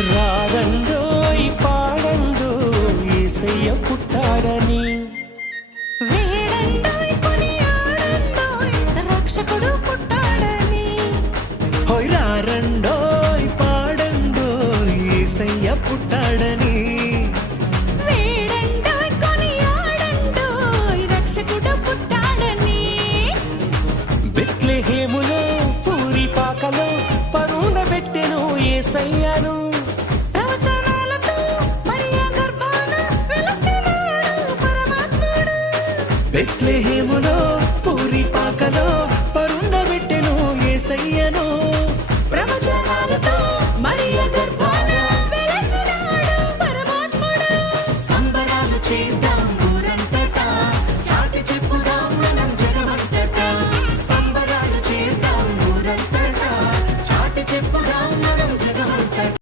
రారండోయ్ పాడండోయ్ యేసయ్య పుట్టాడని, వేడండోయ్ కొనియాడండోయ్ రక్షకుడు పుట్టాడని. హోయ్ రారండోయ్ పాడండోయ్ యేసయ్య పుట్టాడని, వేడండోయ్ కొనియాడండోయ్ రక్షకుడు పుట్టాడని. బెత్లెహేములో పూరి పాకలో పరుండబెట్టెను యేసయ్యను, ప్రవచనాలతో మరియా గర్భాన వెలసినాడు పరమాత్ముడు. బెత్లెహేములో పూరి పాకలో పరుండబెట్టెను యేసయ్యను.